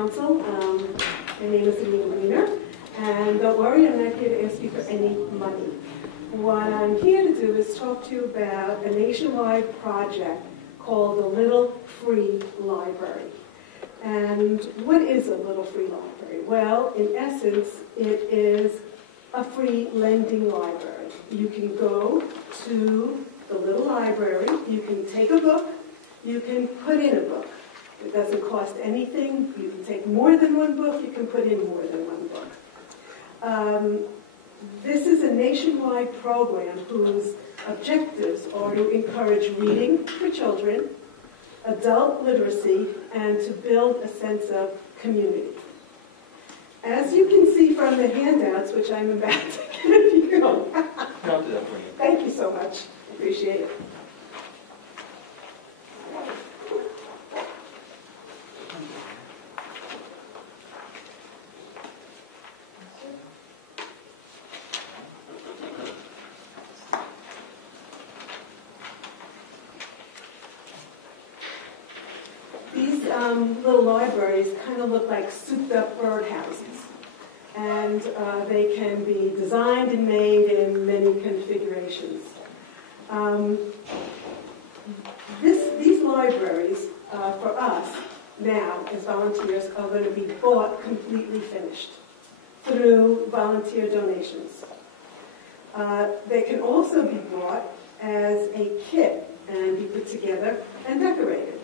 Council. My name is Anita Wiener, and don't worry, I'm not here to ask you for any money. What I'm here to do is talk to you about a nationwide project called the Little Free Library. And what is a Little Free Library? Well, in essence, it is a free lending library. You can go to the little library, you can take a book, you can put in a book. It doesn't cost anything. You can take more than one book, you can put in more than one book. This is a nationwide program whose objectives are to encourage reading for children, adult literacy, and to build a sense of community. As you can see from the handouts, which I'm about to give you, I'll do that for you. Thank you so much. Appreciate it. These little libraries kind of look like souped-up birdhouses. And they can be designed and made in many configurations. These libraries, for us, now, as volunteers, are going to be bought completely finished through volunteer donations. They can also be bought as a kit and be put together and decorated.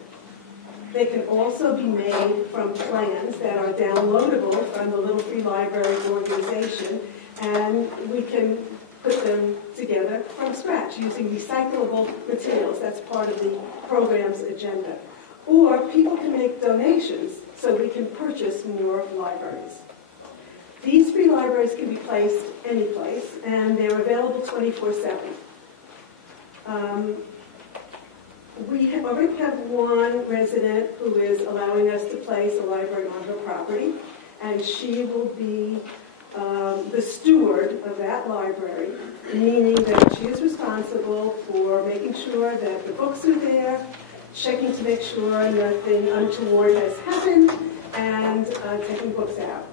They can also be made from plans that are downloadable from the Little Free Library organization, and we can put them together from scratch using recyclable materials. That's part of the program's agenda. Or people can make donations so we can purchase more libraries. These free libraries can be placed any place, and they're available 24/7. We already have one resident who is allowing us to place a library on her property, and she will be the steward of that library, meaning that she is responsible for making sure that the books are there, checking to make sure nothing untoward has happened, and taking books out.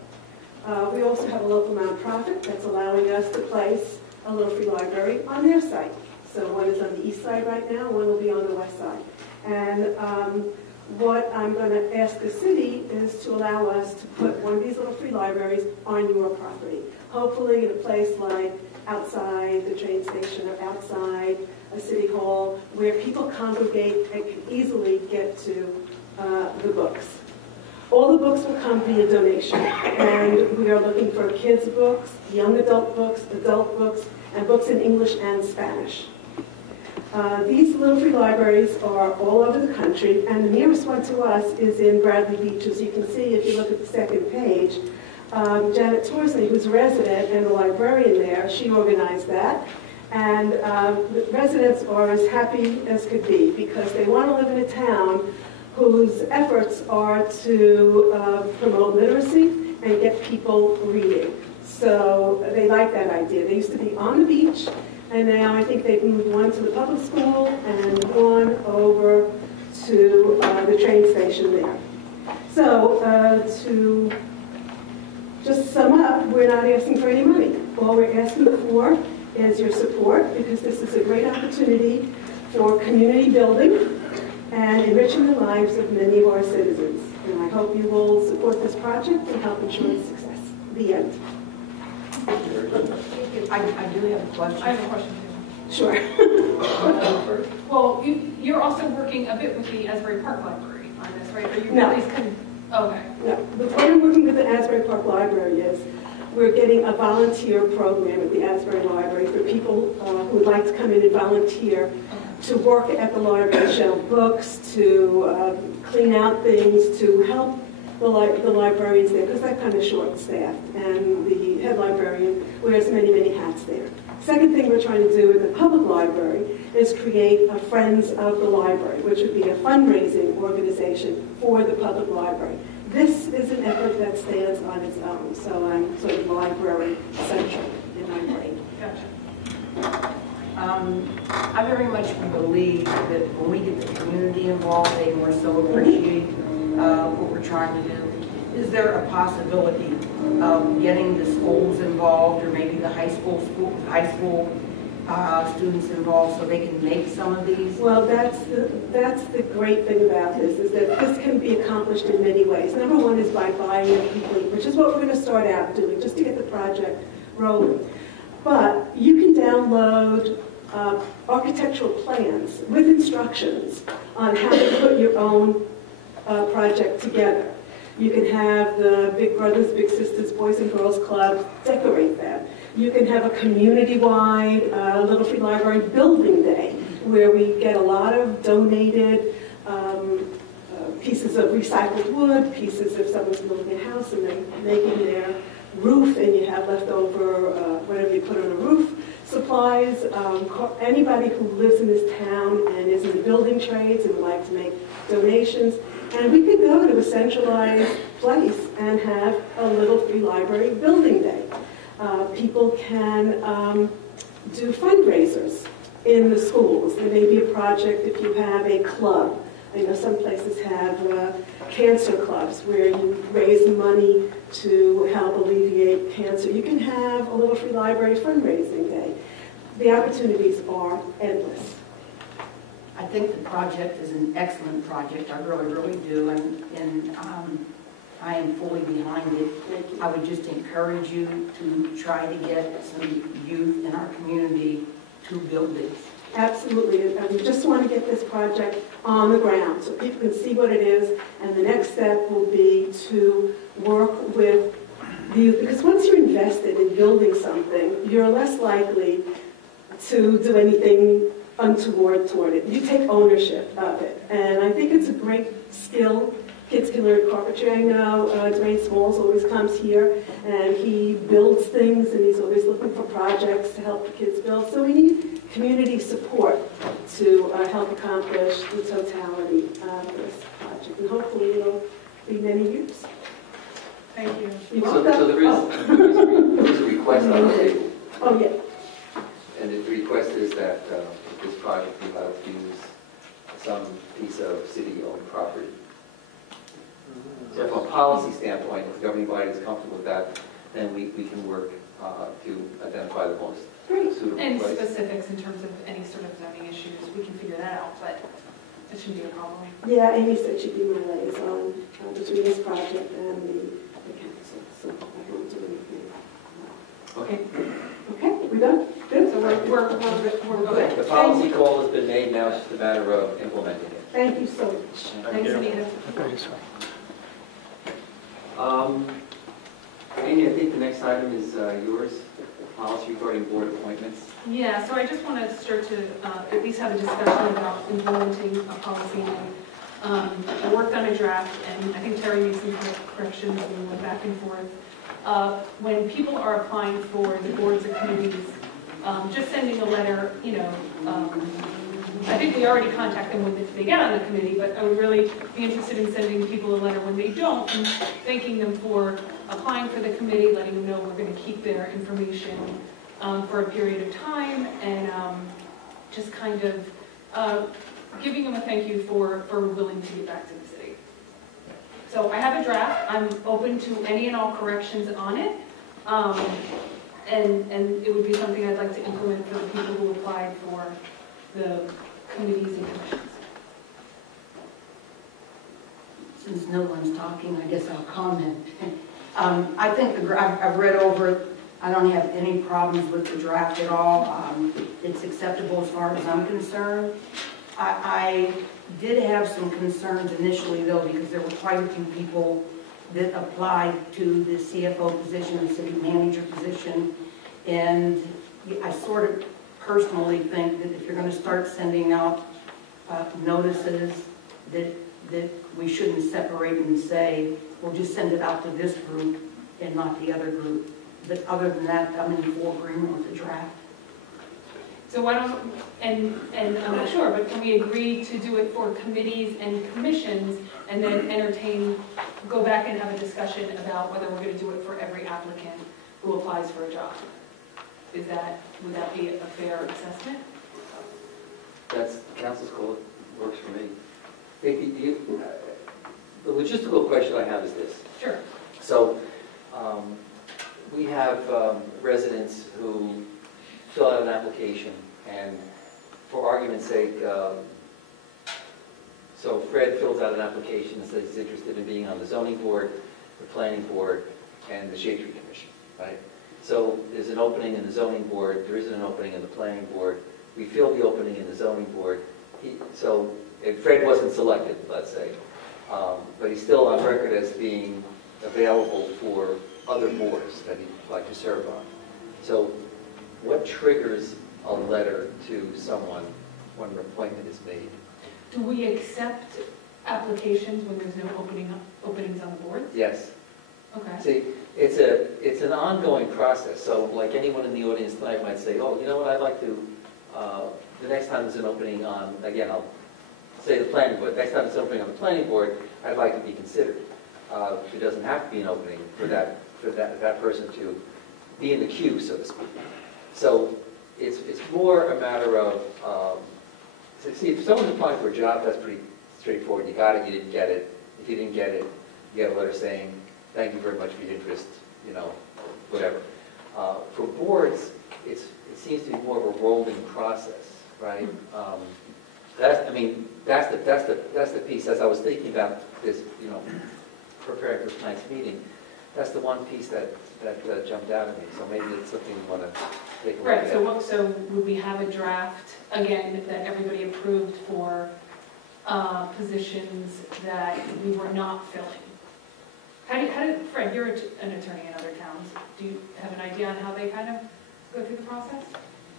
We also have a local nonprofit that's allowing us to place a Little Free Library on their site. So one is on the east side right now, one will be on the west side. And what I'm going to ask the city is to allow us to put one of these Little Free Libraries on your property. Hopefully in a place like outside the train station or outside a city hall where people congregate and can easily get to the books. All the books will come via donation. And we are looking for kids' books, young adult books, and books in English and Spanish. These Little Free Libraries are all over the country, and the nearest one to us is in Bradley Beach. As you can see, if you look at the second page, Janet Torsley, who's a resident and a librarian there, she organized that. And the residents are as happy as could be because they want to live in a town whose efforts are to promote literacy and get people reading. So they like that idea. They used to be on the beach, and now I think they've moved one to the public school and one over to the train station there. So to just sum up, we're not asking for any money. All we're asking for is your support, because this is a great opportunity for community building and enriching the lives of many of our citizens. And I hope you will support this project and help ensure its success. The end. I do have a question. I have a question too. Sure. Well, you're also working a bit with the Asbury Park Library on this, right? Are you No. Okay. No. The way I'm working with the Asbury Park Library is we're getting a volunteer program at the Asbury Library for people who would like to come in and volunteer to work at the library, shelve books, to clean out things, to help the librarians there, because they're kind of short-staffed, and the head librarian wears many, many hats there. Second thing we're trying to do with the public library is create a Friends of the Library, which would be a fundraising organization for the public library. This is an effort that stands on its own, so I'm sort of library-centric in my brain. Gotcha. I very much believe that when we get the community involved, they more so appreciate what we're trying to do. Is there a possibility of getting the schools involved, or maybe the high school students involved, so they can make some of these? Well, that's the great thing about this, is that this can be accomplished in many ways. Number one is by buying it complete, which is what we're going to start out doing, just to get the project rolling. But you can download architectural plans with instructions on how to put your own project together. You can have the Big Brothers, Big Sisters, Boys and Girls Club decorate them. You can have a community-wide Little Free Library building day, where we get a lot of donated pieces of recycled wood, pieces if someone's building a house and they're making their roof and you have leftover whatever you put on a roof, supplies. Anybody who lives in this town and is in the building trades and would like to make donations. And we could go to a centralized place and have a Little Free Library building day. People can do fundraisers in the schools. There may be a project if you have a club. I know some places have cancer clubs where you raise money to help alleviate cancer. You can have a Little Free Library fundraising day. The opportunities are endless. I think the project is an excellent project. I really, really do, and I am fully behind it. I would just encourage you to try to get some youth in our community to build this. Absolutely, and we just want to get this project on the ground so people can see what it is, and the next step will be to work with the youth, because once you're invested in building something, you're less likely to do anything untoward toward it. You take ownership of it, and I think it's a great skill. Kids can learn carpentry. I know Dwayne Smalls always comes here, and he builds things, and he's always looking for projects to help the kids build. So we need community support to help accomplish the totality of this project, and hopefully it'll be many years. Thank you. So there is a request on the table. Oh, yeah. And the request is that this project be allowed to use some piece of city-owned property. So from a policy standpoint, if the governing body is comfortable with that, then we can work to identify the most suitable And place. specifics in terms of any sort of zoning issues, we can figure that out, but it shouldn't be a problem. Yeah, Amy said she'd be my liaison between this project and the council, so I won't do anything. Okay. Okay, we done? Good? So we're good. The policy call has been made, now it's just a matter of implementing it. Thank you so much. Thanks, Anita. Amy, I think the next item is yours, policy regarding board appointments. Yeah, so I just want to start to at least have a discussion about implementing a policy. I worked on a draft, and I think Terry made some corrections, and we went back and forth. When people are applying for the boards and committees, just sending a letter, I think we already contact them when they get on the committee, but I would really be interested in sending people a letter when they don't, and thanking them for applying for the committee, letting them know we're going to keep their information for a period of time, and just kind of giving them a thank you for willing to get back to the city. So I have a draft. I'm open to any and all corrections on it, and it would be something I'd like to implement for the people who applied for the committees and commissions. Since no one's talking, I guess I'll comment. I think I've read over it. I don't have any problems with the draft at all. It's acceptable as far as I'm concerned. I did have some concerns initially, though, because there were quite a few people that applied to the CFO position and city manager position, and I sort of personally think that if you're going to start sending out notices, that we shouldn't separate and say, we'll just send it out to this group and not the other group. But other than that, I'm in full agreement with the draft. So why don't, and I'm not sure, but can we agree to do it for committees and commissions, and then go back and have a discussion about whether we're going to do it for every applicant who applies for a job? Would that be a fair assessment? That's the council's call. It works for me. The logistical question I have is this. Sure. So we have residents who fill out an application, and for argument's sake, so Fred fills out an application and says he's interested in being on the zoning board, the planning board, and the Shade Tree Commission, right? So there's an opening in the zoning board, there isn't an opening in the planning board. We fill the opening in the zoning board. So if Fred wasn't selected, let's say, but he's still on record as being available for other boards that he'd like to serve on. So what triggers a letter to someone when an appointment is made? Do we accept applications when there's no openings on the board? Yes. Okay. See, it's an ongoing process. So like anyone in the audience tonight might say, oh, you know what, I'd like to, the next time there's an opening on, again, I'll say the planning board, next time there's an opening on the planning board, I'd like to be considered. There doesn't have to be an opening for that person to be in the queue, so to speak. So it's more a matter of, see, if someone's applying for a job, that's pretty straightforward. You got it, you didn't get it. If you didn't get it, you get a letter saying, thank you very much for your interest, you know, whatever. For boards, it seems to be more of a rolling process, right? That's the piece. As I was thinking about this, you know, preparing for tonight's meeting, that's the one piece that jumped out at me. So maybe it's something you want to take a look at. Right. So would we have a draft again that everybody approved for positions that we were not filling? How did Fred? You're an attorney in other towns. Do you have an idea on how they kind of go through the process?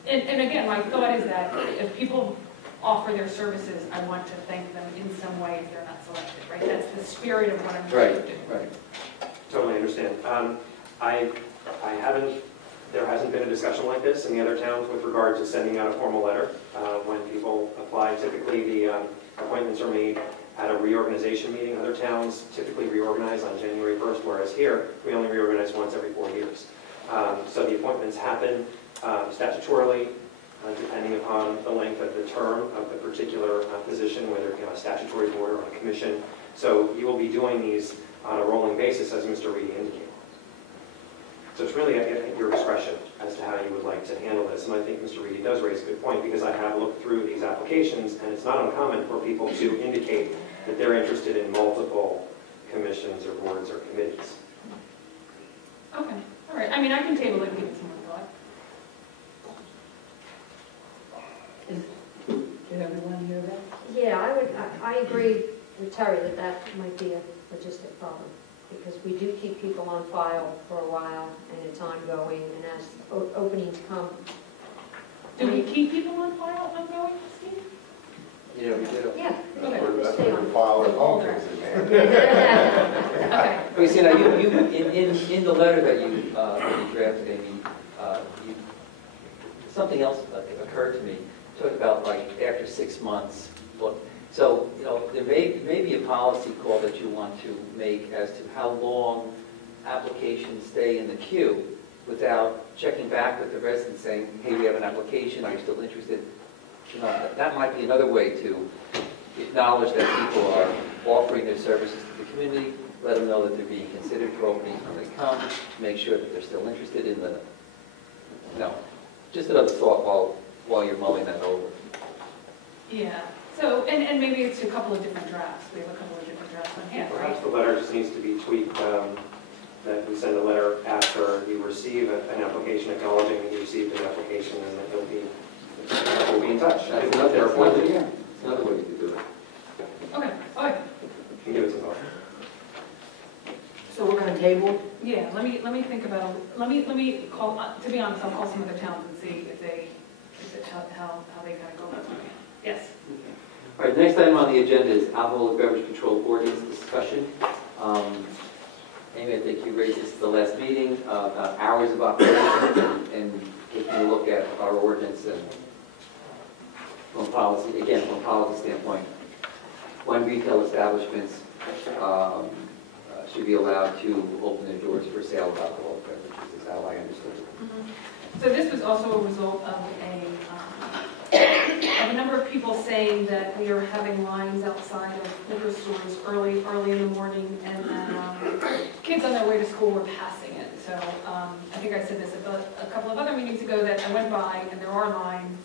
And again, my thought is that if people offer their services, I want to thank them in some way if they're not selected, right? That's the spirit of what I'm trying to do. Right. Totally understand. There hasn't been a discussion like this in the other towns with regard to sending out a formal letter. When people apply, typically the appointments are made at a reorganization meeting. Other towns typically reorganize on January 1st, whereas here, we only reorganize once every 4 years. So the appointments happen statutorily, depending upon the length of the term of the particular position, whether you have a statutory board or a commission. So you will be doing these on a rolling basis, as Mr. Reedy indicated. So it's really at your discretion as to how you would like to handle this. And I think Mr. Reedy does raise a good point, because I have looked through these applications, and it's not uncommon for people to indicate that they're interested in multiple commissions or boards or committees. Okay. All right. I mean, I can table it and give it some more thought. Did everyone hear that? Yeah, I agree with Terry that might be a logistic problem, because we do keep people on file for a while, and it's ongoing, and as openings come. Do we keep people on file ongoing, Steve? Yeah, we do. Yeah. Okay. Stay on. File at home. Okay. Well, you see, now in the letter that you drafted, Amy, something else occurred to me. You talked about like after 6 months. Look, so you know there may be a policy call that you want to make as to how long applications stay in the queue without checking back with the resident saying, hey, we have an application. Are you still interested? You know, that might be another way to acknowledge that people are offering their services to the community, let them know that they're being considered for openings when they come, make sure that they're still interested in the, you know, just another thought while you're mulling that over. Yeah. So, and maybe it's a couple of different drafts. We have a couple of different drafts on hand, right? Perhaps the letter just needs to be tweaked, that we send a letter after you receive an application acknowledging that you received an application, and that we'll be in touch. That's They're appointed. another way you could do it. Okay. All right. You can give it some thought. So we're going to table? Yeah. Let me think about. Let me call. To be honest, I'll call some other towns and see if they, how they kind of go about doing it. Yes. All right, next item on the agenda is alcoholic beverage control ordinance discussion. Amy, I think you raised this at the last meeting about hours of operation and taking a look at our ordinance and from policy, again, from a policy standpoint, when retail establishments should be allowed to open their doors for sale of alcoholic beverages, is how I understood it. So this was also a result of a have a number of people saying that we are having lines outside of liquor stores early in the morning, and then kids on their way to school were passing it. So I think I said this about a couple of other meetings ago, that I went by and there are lines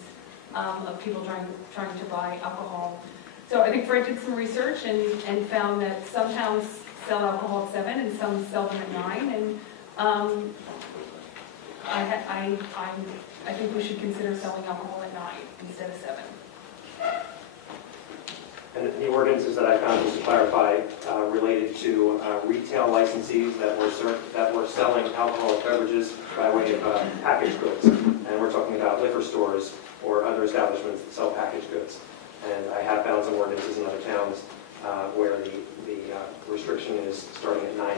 of people trying to buy alcohol. So I think Fred did some research and found that some towns sell alcohol at 7 and some sell them at 9. And I think we should consider selling alcohol at 9 instead of 7. And the ordinances that I found, just to clarify, related to retail licensees that were selling alcoholic beverages by way of packaged goods. And we're talking about liquor stores or other establishments that sell packaged goods. And I have found some ordinances in other towns where the restriction is starting at 9 a.m.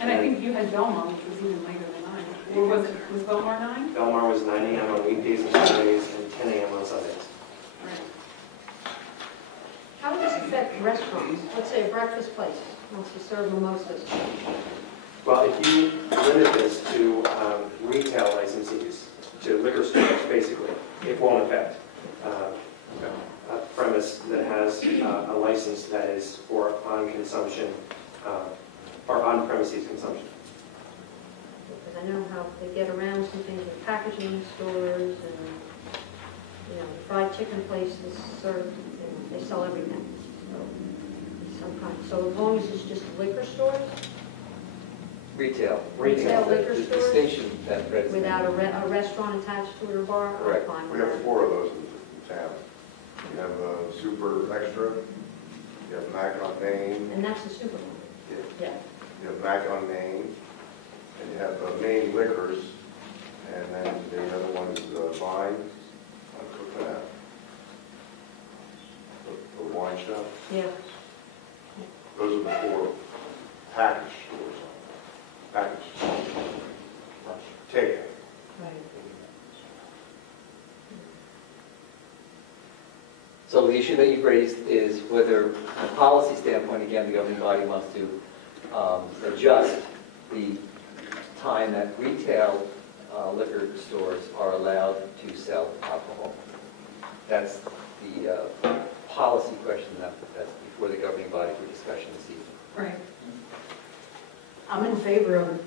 And I think you had Belmar, which was even later than 9. Or was Belmar 9? Belmar was 9 a.m. on weekdays and Saturdays and 10 a.m. on Sundays. Right. How does this affect restaurants? Let's say a breakfast place wants to serve mimosas. Well, if you limit this to retail licensees, to liquor stores, basically, it won't affect a premise that has a license that is for on-consumption or on-premises consumption. Because I know how they get around some things with packaging stores and, fried chicken places serve, they sell everything. So as long as it's just liquor stores? Retail. Retail liquor The stores? distinction that Fred's Without a restaurant attached to it or bar? Correct. I'm fine We with have that. 4 of those in town. You have Super Extra, you have Mac on Main, And that's the supermarket? Yeah. you have Mac on Main, and you have Main Liquors, and then the other one is Vine on Cook Ave. The wine shop. Yeah. Those are the 4 package stores. Package. Take. Right. So the issue that you've raised is whether, from a policy standpoint, again, the governing body wants to adjust the time that retail liquor stores are allowed to sell alcohol. That's the policy question that's before the governing body for discussion this evening. Right. I'm in favor of it.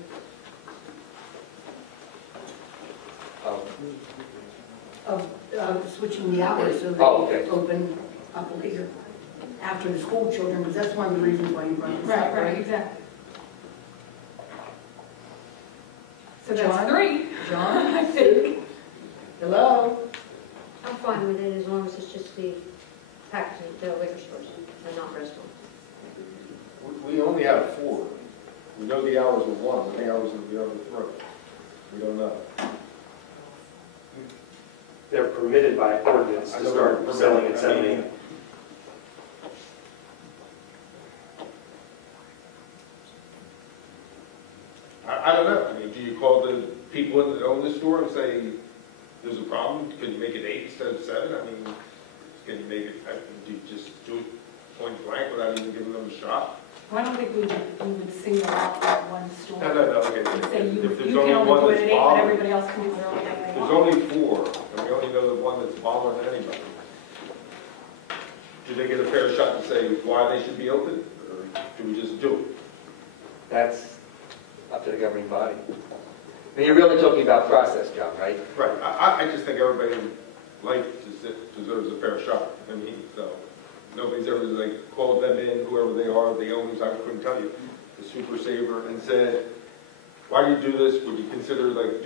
Of switching the hours so they open up later after the school children, because that's one of the reasons why you brought this up. Right, exactly. So John? that's 3. John, I think. Hello? I'm fine with it as long as it's just the packaging, the liquor stores and not restaurants. We only have 4. We know the hours of one, the hours of the other 3. We don't know. They're permitted by ordinance to start selling at 7 a.m. I don't know. I mean, do you call the people that own the store and say, there's a problem? Can you make it 8 instead of 7? I mean, can you make it, do you just do it point blank without even giving them a shot? Well, I don't think we would single out that one store. No, okay. And say you If there's can only only one do it that's at 8, but bothering, everybody else can do it early if they there's want. only 4, and we only know the one that's bothering anybody. Do they get a fair shot to say why they should be open, or do we just do it? That's up to the governing body. I mean, you're really talking about process, John, right? Right. I just think everybody life deserves a fair shot. I mean, so nobody's ever like called them in, whoever they are, the owners. I couldn't tell you, the super saver, and said, "Why do you do this? Would you consider like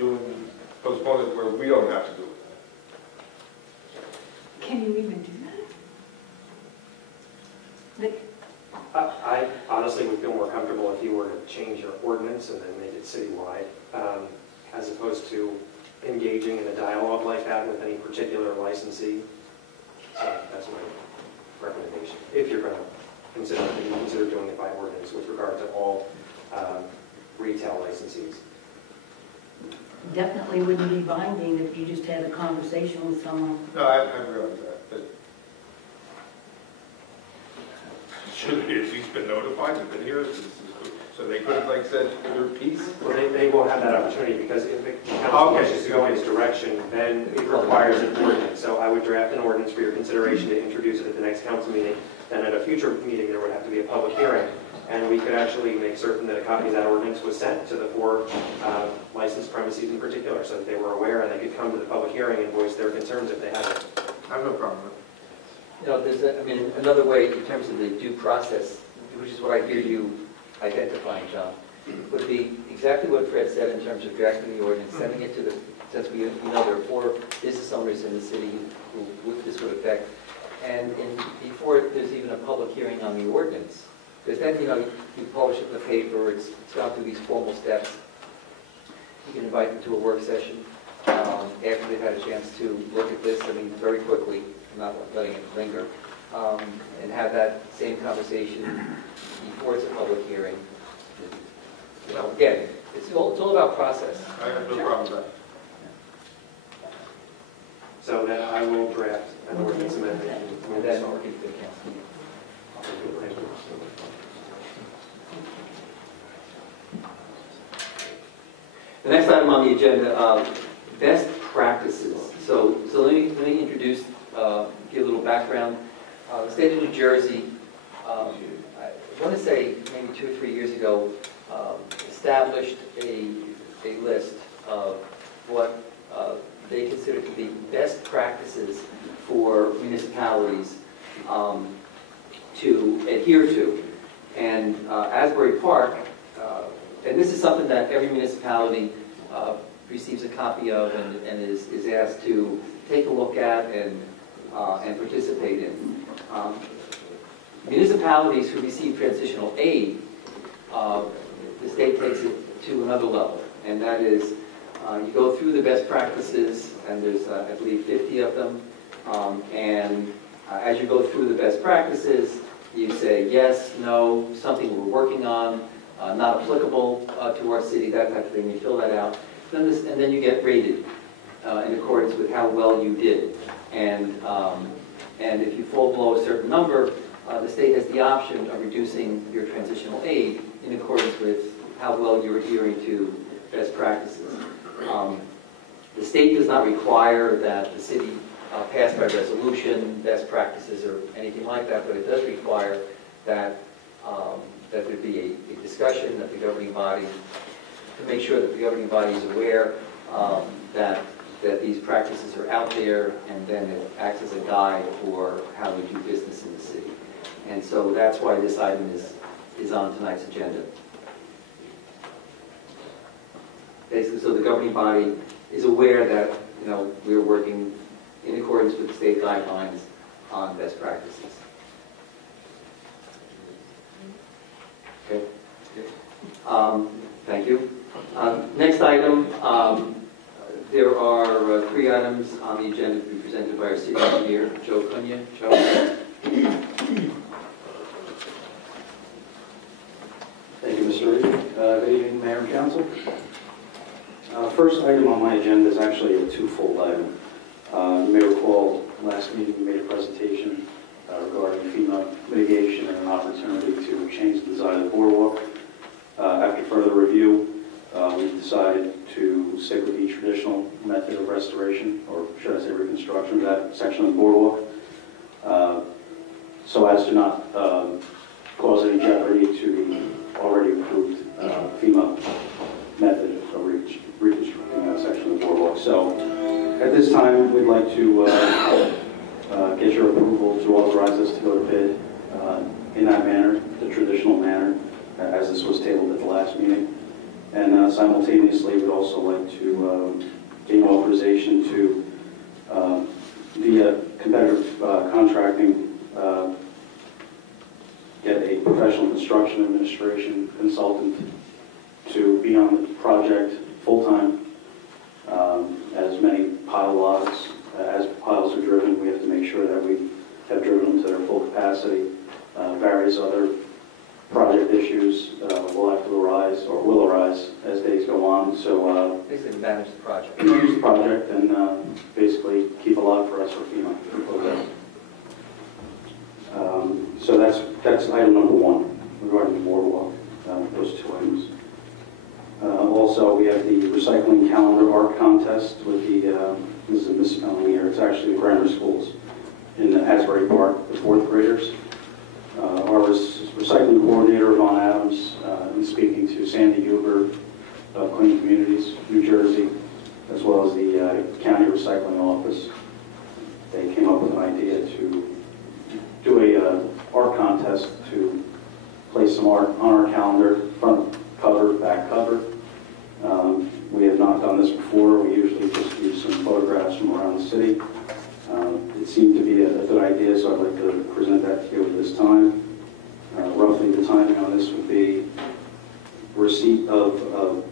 postpone it where we don't have to do it?" Can you even do that? Nick? I honestly would feel more comfortable if you were to change your ordinance and then make it citywide, as opposed to engaging in a dialogue like that with any particular licensee. So that's my recommendation, if you're going to consider doing it by ordinance with regard to all retail licensees. Definitely wouldn't be binding if you just had a conversation with someone. No, I realize that. But should have at least been notified and been here. So they could have like said their piece? Well, they will have that opportunity, because if the council wishes to go in this direction, then it requires an ordinance. So I would draft an ordinance for your consideration to introduce it at the next council meeting. Then at a future meeting, there would have to be a public hearing, and we could actually make certain that a copy of that ordinance was sent to the 4 licensed premises in particular, so that they were aware and they could come to the public hearing and voice their concerns if they had it. I have no problem with it. You know, there's, another way in terms of the due process, which is what I hear you identifying, John, would be exactly what Fred said in terms of drafting the ordinance, sending it to the, since we know there are 4 business owners in the city who this would affect, and before there's even a public hearing on the ordinance, because then, you publish it in the paper, it's gone through these formal steps. You can invite them to a work session after they've had a chance to look at this, very quickly, not letting it linger, and have that same conversation before it's a public hearing. Again, it's all about process. I have no problem with that. So then I will draft an ordinance amendment. And then work into the council. The next item on the agenda, best practices. So let me introduce, give a little background. The state of New Jersey, I want to say maybe 2 or 3 years ago, established a list of what they consider to be best practices for municipalities to adhere to. And Asbury Park, and this is something that every municipality receives a copy of and is asked to take a look at and participate in. Municipalities who receive transitional aid, the state takes it to another level, and that is you go through the best practices, and there's, I believe, 50 of them, and as you go through the best practices, you say yes, no, something we're working on, not applicable to our city, that type of thing. You fill that out, and then you get rated in accordance with how well you did. And if you fall below a certain number, the state has the option of reducing your transitional aid in accordance with how well you're adhering to best practices. The state does not require that the city pass by resolution best practices or anything like that, but it does require that that there be a discussion at the governing body to make sure that the governing body is aware that these practices are out there, and then it acts as a guide for how we do business in the city. And so that's why this item is on tonight's agenda. Basically, so the governing body is aware that we're working in accordance with the state guidelines on best practices. Okay. Thank you. Next item, there are 3 items on the agenda to be presented by our city engineer, Joe Cunha. Joe. Thank you, Mr. Reed. Good evening, Mayor and Council. First item on my agenda is actually a twofold item. You may recall last meeting we made a presentation regarding FEMA mitigation and an opportunity to change the design of the boardwalk. After further review, we decided to stick with the traditional method of restoration, or should I say reconstruction, of that section of the boardwalk, so as to not cause any jeopardy to the already approved FEMA method of reconstructing that section of the boardwalk. So at this time, we'd like to get your approval to authorize us to go to bid in that manner, the traditional manner, as this was tabled at the last meeting. And simultaneously, we'd also like to gain authorization to, via competitive contracting, get a professional construction administration consultant to be on the project full-time. As many pile logs, as piles are driven, we have to make sure that we have driven them to their full capacity. Various other project issues will have to arise, or will arise, as days go on. So basically manage the project. Manage the project and basically keep a log for us for FEMA. So that's item number 1 regarding the boardwalk. those 2 items. Also, we have the recycling calendar art contest with the, this is a misspelling here, it's actually the grammar schools in the Asbury Park, the 4th graders. Our recycling coordinator, Von Adams, is speaking to Sandy Huber of Clean Communities, New Jersey, as well as the county recycling office. They came up with an idea to do a art contest to place some art on our calendar, front cover, back cover. We have not done this before. We usually just use some photographs from around the city. It seemed to be a good idea, so I'd like to present that to you at this time. Roughly the timing on this would be receipt of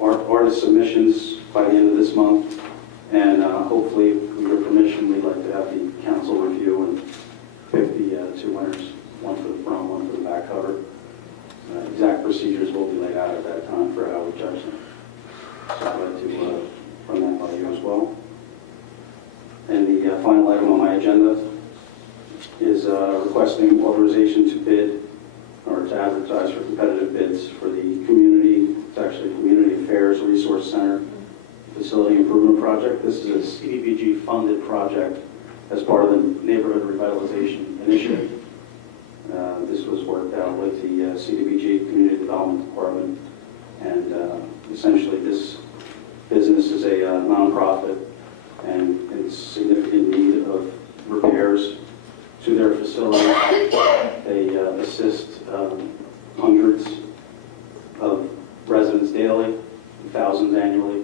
artist submissions by the end of this month, and hopefully, with your permission, we'd like to have the council review and pick the 2 winners, one for the front, one for the back cover. Exact procedures will be laid out at that time for how we judge them. So I'd like to run that by you as well. And the final item on my agenda is requesting authorization to bid or to advertise for competitive bids for the community, it's actually Community Affairs Resource Center Facility Improvement Project. This is a CDBG funded project as part of the Neighborhood Revitalization Initiative. This was worked out with the CDBG Community Development Department, and essentially this business is a nonprofit and in significant need of repairs to their facility. They assist hundreds of residents daily, thousands annually.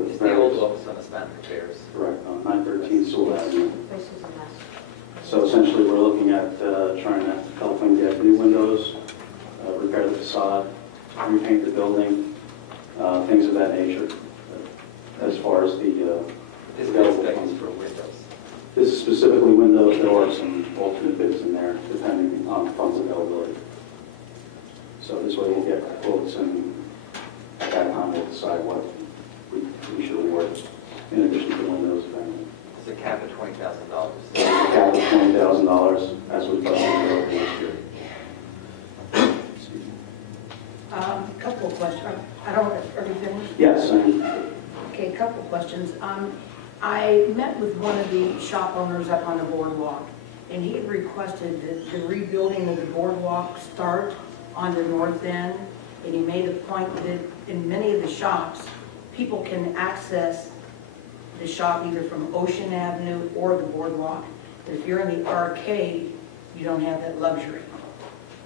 It's the old office on the Hispanic Affairs. Correct, on 913 Sewell Avenue. This is a mess. So essentially, we're looking at trying to help them get new windows, repair the facade, repaint the building, things of that nature. As far as the This available is funds. for windows. This is specifically windows. There are some alternate bids in there, depending on funds availability. So this way, we'll get quotes, and at that time, we'll decide what we should award in addition to windows, if any. It's a cap of $20,000. Cap of $20,000 as we budgeted last year. Couple of questions. I don't, are you finished? Yes, Okay, a couple of questions. I met with one of the shop owners up on the boardwalk, and he had requested that the rebuilding of the boardwalk start on the north end, and he made a point that in many of the shops, people can access the shop either from Ocean Avenue or the boardwalk. And if you're in the arcade, you don't have that luxury.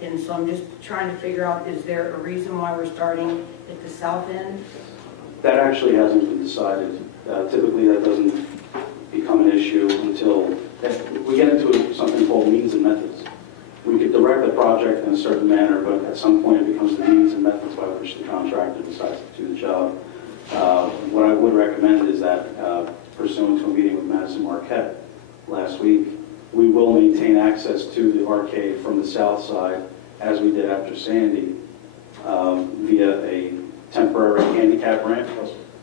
And so I'm just trying to figure out, is there a reason why we're starting at the south end? that actually hasn't been decided. Typically, that doesn't become an issue until we get into something called means and methods. We could direct the project in a certain manner, but at some point it becomes the means and methods by which the contractor decides to do the job. What I would recommend is that, pursuant to a meeting with Madison Marquette last week, we will maintain access to the arcade from the south side, as we did after Sandy, via a temporary handicap ramp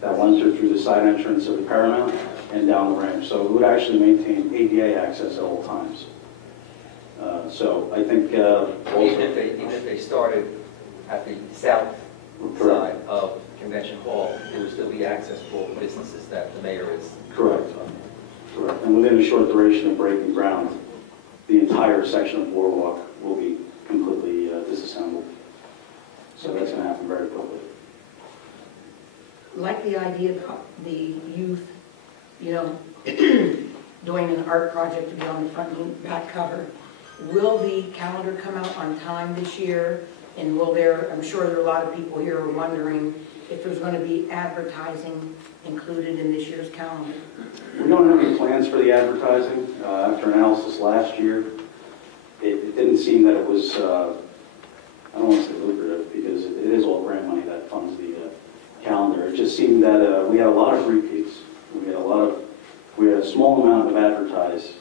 that runs through the side entrance of the Paramount and down the ramp. So it would actually maintain ADA access at all times. So I think Even if they started at the south side of Convention Hall, there would still be access for businesses that the mayor is. Correct. Correct. And within a short duration of breaking ground, the entire section of boardwalk will be completely disassembled. So that's going to happen very quickly. Like the idea of the youth, you know, doing an art project to be on the front and back cover. Will the calendar come out on time this year? And will there, I'm sure there are a lot of people here who are wondering if there's going to be advertising included in this year's calendar. We don't have any plans for the advertising. After analysis last year, it didn't seem that it was, I don't want to say lucrative, because it is all grant money that funds the calendar. It just seemed that we had a lot of repeats. We had a small amount of advertisers,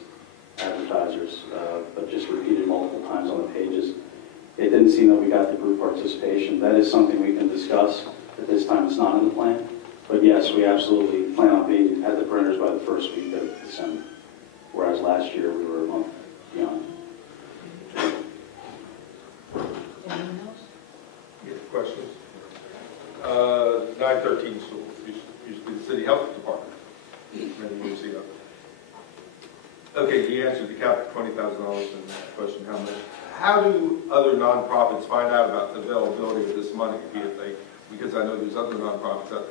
but just repeated multiple times on the pages. It didn't seem that we got the group participation. That is something we can discuss. At this time, it's not in the plan. But yes, we absolutely plan on being at the printers by the first week of December, whereas last year we were a month beyond. Anyone else? questions? 913 schools, used to be the city health department, many years ago. Okay, you answered the cap of $20,000 in that question, how do other nonprofits find out about the availability of this money? Because I know there's other nonprofits that,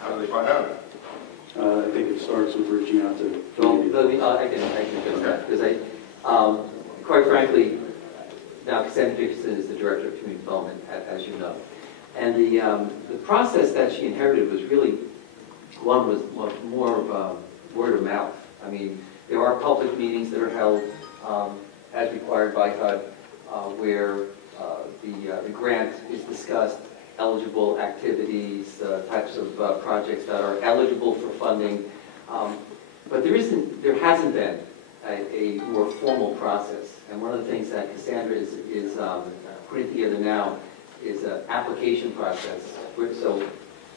how do they find out about it? I think it starts with reaching out to I can address that, because quite frankly, now Cassandra Dickinson is the Director of Community Development, as you know. And the process that she inherited was really, one was more of word of mouth. There are public meetings that are held as required by HUD where the grant is discussed, eligible activities, types of projects that are eligible for funding. But there hasn't been a more formal process. And one of the things that Cassandra is putting together now is an application process, so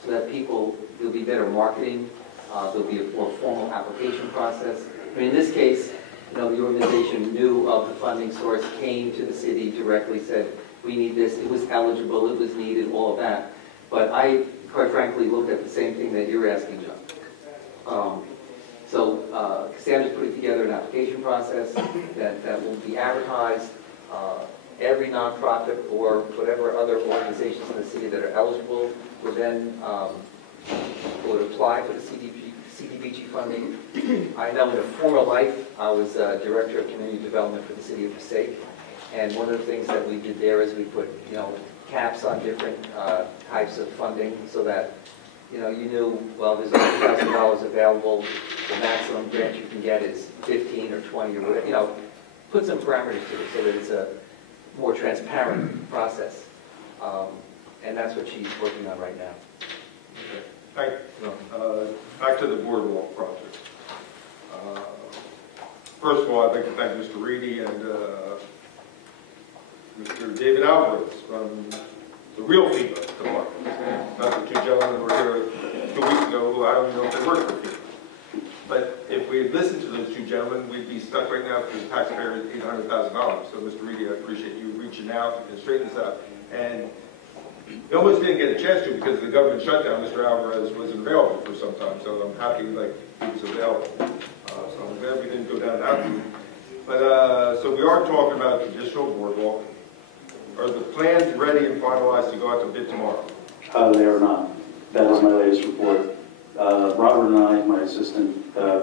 that there'll be better marketing, there'll be a more formal application process. In this case, the organization knew of the funding source, came to the city directly, said, we need this, it was eligible, it was needed, all of that. But I, quite frankly, looked at the same thing that you're asking, John. So Cassandra's putting together an application process that will be advertised. Every nonprofit or whatever other organizations in the city that are eligible would then would apply for the CDBG funding. I know in a former life, I was Director of Community Development for the city of Passaic. And one of the things that we did there is we put, caps on different types of funding so that, you knew, well, there's $100,000 available. The maximum grant you can get is 15 or 20 or whatever, put some parameters to it so that it's a more transparent process. And that's what she's working on right now. Okay. Back to the boardwalk project. First of all, I'd like to thank Mr. Reedy and Mr. David Alvarez from the real FEMA department. Not the two gentlemen who were here 2 weeks ago who I don't even know if they work for FEMA. But if we had listened to those two gentlemen, we'd be stuck right now for the taxpayers $800,000. So, Mr. Reedy, I appreciate you reaching out and straightening this out. And we almost didn't get a chance to because of the government shutdown. Mr. Alvarez wasn't available for some time, so I'm happy he was available. So I'm glad we didn't go down that route. But so we are talking about a traditional boardwalk. Are the plans ready and finalized to go out to bid tomorrow? They are not. That is my latest report. Robert and I, my assistant,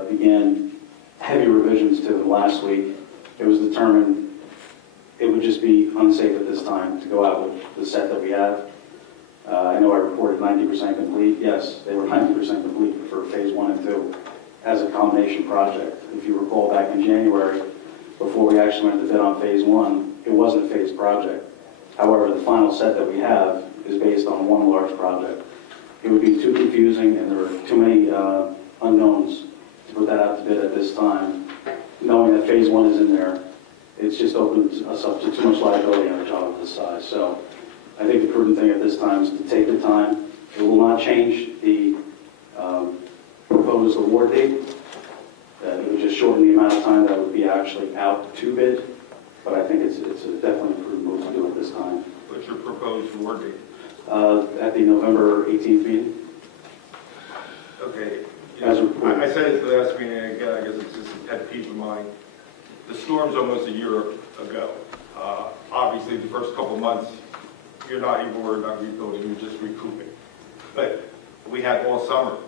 began heavy revisions to them last week. It was determined it would just be unsafe at this time to go out with the set that we have. I know I reported 90% complete. Yes, they were 90% complete for phase 1 and 2 as a combination project. If you recall back in January, before we actually went to bid on phase 1, it wasn't a phased project. However, the final set that we have is based on one large project. It would be too confusing and there are too many unknowns to put that out to bid at this time. Knowing that phase 1 is in there, it's just opened us up to too much liability on a job of this size. So I think the prudent thing at this time is to take the time. It will not change the proposed award date. It would just shorten the amount of time that would be actually out to bid. But I think it's definitely a prudent move to do it this time. What's your proposed award date? At the November 18th meeting. Okay. As I said it at the last meeting, again, I guess it's just a pet peeve of mine. The storm's almost a year ago. Obviously, the first couple months, you're not even worried about rebuilding, you're just recouping. But we had all summer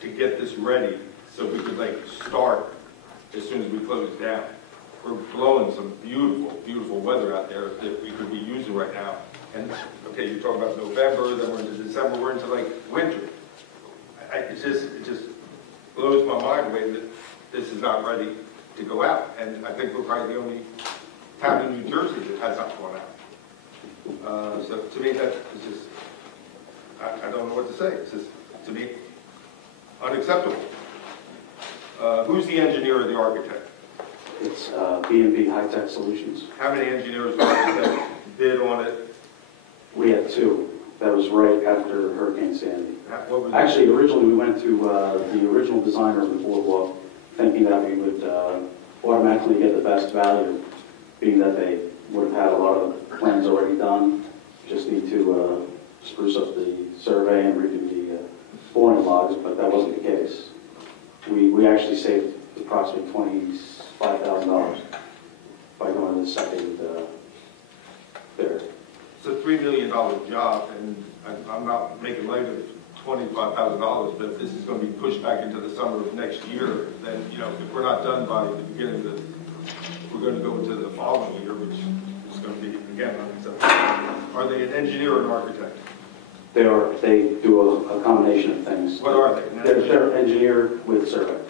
to get this ready so we could start as soon as we close down. We're blowing some beautiful, beautiful weather out there that we could be using right now. And okay, you're talking about November, then we're into December, we're into winter. It just blows my mind away that this is not ready to go out. And I think we're probably the only town in New Jersey that has not gone out. So to me, that is just, I don't know what to say. It's just, to me, unacceptable. Who's the engineer or the architect? It's B&B High Tech Solutions. How many engineers or architects bid on it? We had 2. That was right after Hurricane Sandy. What was Actually, originally we went to the original designer of the boardwalk, thinking that we would automatically get the best value, being that they would have had a lot of plans already done, just need to spruce up the survey and redo the boring logs, but that wasn't the case. We actually saved approximately $25,000 by going to the second bidder. It's a $3 million job, and I'm not making light of $25,000, but if this is going to be pushed back into the summer of next year, then, you know, if we're not done by the beginning of the, we're going to go into the following year, which is going to be, again, unacceptable. Are they an engineer or an architect? They do a combination of things. What are they? They're engineer with survey.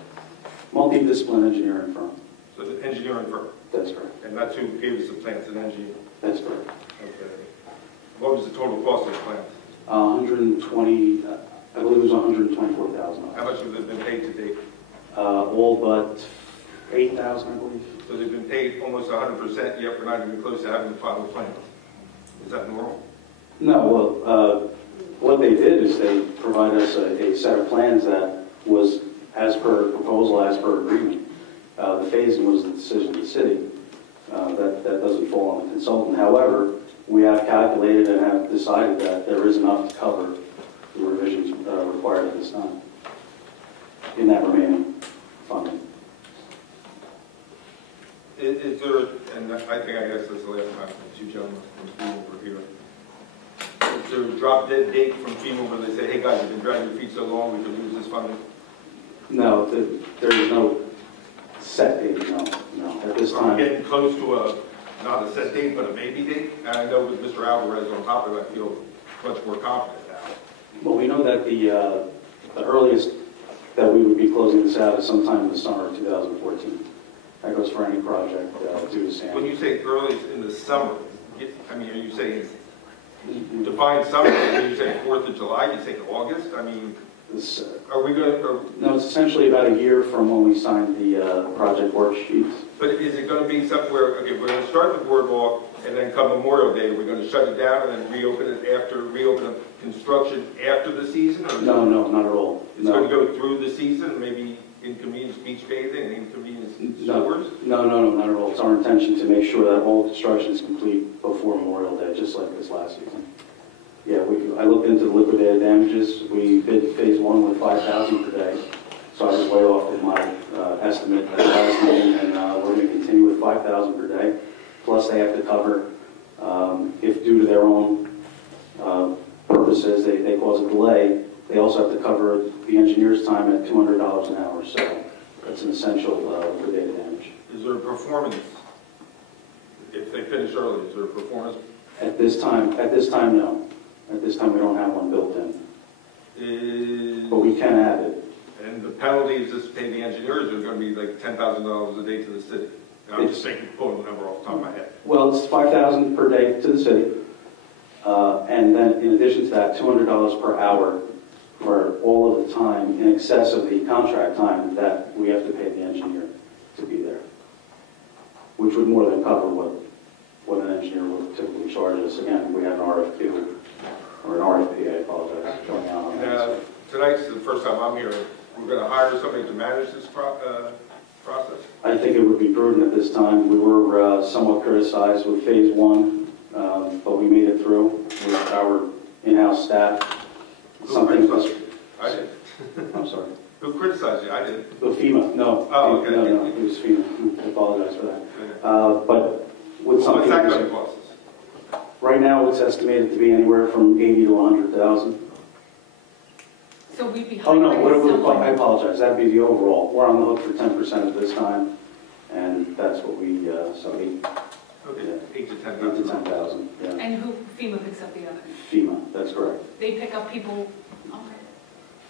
Multidiscipline engineering firm. So the engineering firm? That's correct. And that's who gave us the plans, an engineer? That's correct. Okay. What was the total cost of the plans? 120, I believe it was 124,000. How much have they been paid to date? All but 8,000, I believe. So they've been paid almost 100%, yet we're not even close to having the final plan. Is that normal? No, well, what they did is they provided us a set of plans that was as per proposal, as per agreement. The phasing was the decision of the city. That doesn't fall on the consultant. However, we have calculated and have decided that there is enough to cover the revisions required at this time in that remaining funding. Is there, and I think I guess that's the last time two gentlemen from FEMA were here. Is there a drop dead date from FEMA where they say, hey guys, you've been dragging your feet so long, we could use this funding? No, there is no set date, no. At this time. I'm getting close to not a set date, but a maybe date. And I know with Mr. Alvarez on top of it, I feel much more confident now. Well, we know that the earliest that we would be closing this out is sometime in the summer of 2014. That goes for any project due to Sandy. When you say earliest in the summer, I mean, are you saying define summer? Are you saying 4th of July? You say August? I mean, are we going to? No, it's essentially about a year from when we signed the project worksheets. But is it going to be something where, okay, we're going to start the boardwalk, and then come Memorial Day, we're going to shut it down and then reopen the construction after the season? Or No, not at all. It's going to go through the season, maybe inconvenience beach bathing and inconvenience sewers? No, not at all. It's our intention to make sure that all construction is complete before Memorial Day, just like this last season. Yeah, I looked into the liquidated damages. We bid phase 1 with 5,000 per day, so I was way off in my estimate at last meeting, and we're going to continue with 5,000 per day. Plus, they have to cover, if due to their own purposes they cause a delay, they also have to cover the engineer's time at $200 an hour. So that's an essential liquidated damage. Is there a performance? If they finish early, is there a performance? At this time, no. At this time, we don't have one built in. But we can add it. And the penalties just pay the engineers are going to be like $10,000 a day to the city. And I'm just thinking, pulling the number off the top of my head. Well, it's $5,000 per day to the city. And then in addition to that, $200 per hour for all of the time in excess of the contract time that we have to pay the engineer to be there, which would more than cover what an engineer would typically charge us. Again, we have an RFQ, or an RFP, I apologize, going out on that. Tonight's the first time I'm here. We're going to hire somebody to manage this process? I think it would be prudent at this time. We were somewhat criticized with phase 1, but we made it through with our in-house staff. Who criticized you? I did. I'm sorry. Who criticized you? I did. FEMA, no. Oh, okay. No, it was FEMA. I apologize for that. Okay. But with something... What's that going to cost us? Right now, it's estimated to be anywhere from 80 to 100,000. So we'd be Oh, no, hiring someone. I apologize. That'd be the overall. We're on the hook for 10% at this time, and that's what we, so 8 Okay, 8 to 10,000. 8 to 10,000, yeah. And who FEMA picks up the other? FEMA, that's correct. They pick up people, okay.